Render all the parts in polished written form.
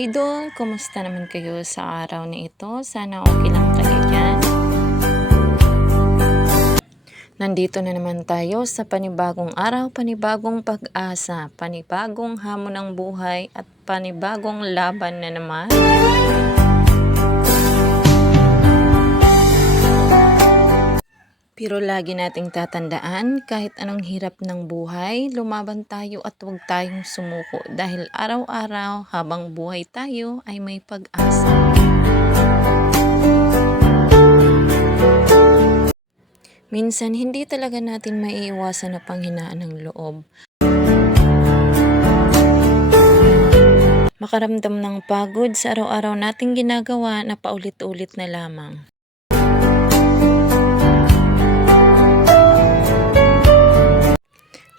idol, kumusta naman kayo sa araw na ito? Sana okay lang kayo dyan. Nandito na naman tayo sa panibagong araw, panibagong pag-asa, panibagong hamon ng buhay at panibagong laban na naman. Pero lagi nating tatandaan, kahit anong hirap ng buhay, lumaban tayo at huwag tayong sumuko dahil araw-araw habang buhay tayo ay may pag-asa. Minsan hindi talaga natin maiiwasan na panghinaan ng loob. Makaramdam ng pagod sa araw-araw nating ginagawa na paulit-ulit na lamang.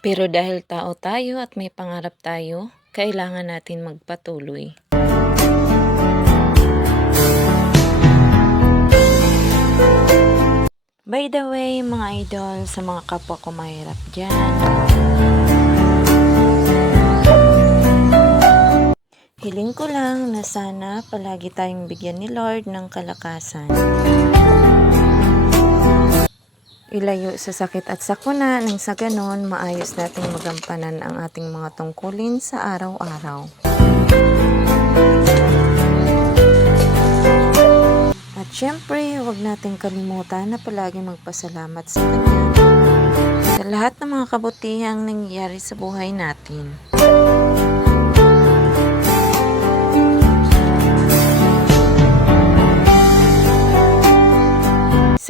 Pero dahil tao tayo at may pangarap tayo, kailangan natin magpatuloy. By the way, mga idol, sa mga kapwa ko mahirap dyan, hiling ko lang na sana palagi tayong bigyan ni Lord ng kalakasan. Ilayo sa sakit at sakuna nang sa ganon maayos nating magampanan ang ating mga tungkulin sa araw-araw. At syempre, huwag nating kalimutan na palagi magpasalamat sa Kanya sa lahat ng mga kabutihang nangyayari sa buhay natin.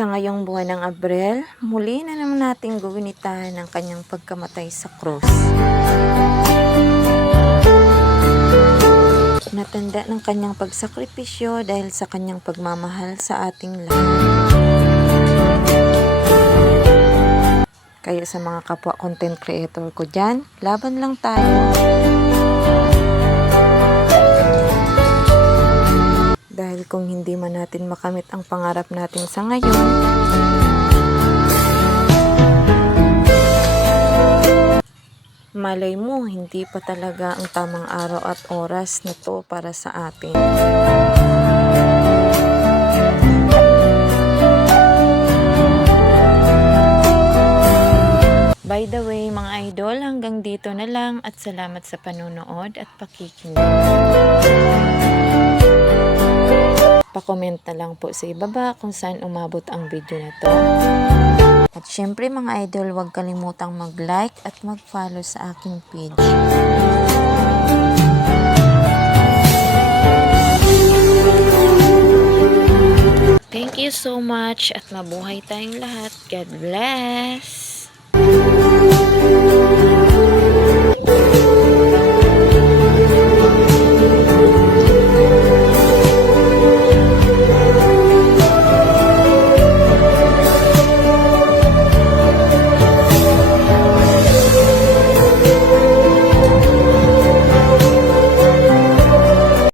Sa ngayong buwan ng Abril, muli na naman nating gugunitahan ang kanyang pagkamatay sa krus. Natanda ng kanyang pagsakripisyo dahil sa kanyang pagmamahal sa ating lahat. Kaya sa mga kapwa content creator ko dyan, laban lang tayo. Dahil kung hindi man natin makamit ang pangarap natin sa ngayon, malay mo, hindi pa talaga ang tamang araw at oras na to para sa atin. By the way, mga idol, hanggang dito na lang at salamat sa panunood at pakikinig. Pa-comment na lang po sa ibaba kung saan umabot ang video na to. At syempre mga idol, huwag kalimutang mag-like at mag-follow sa aking page. Thank you so much at mabuhay tayong lahat. God bless!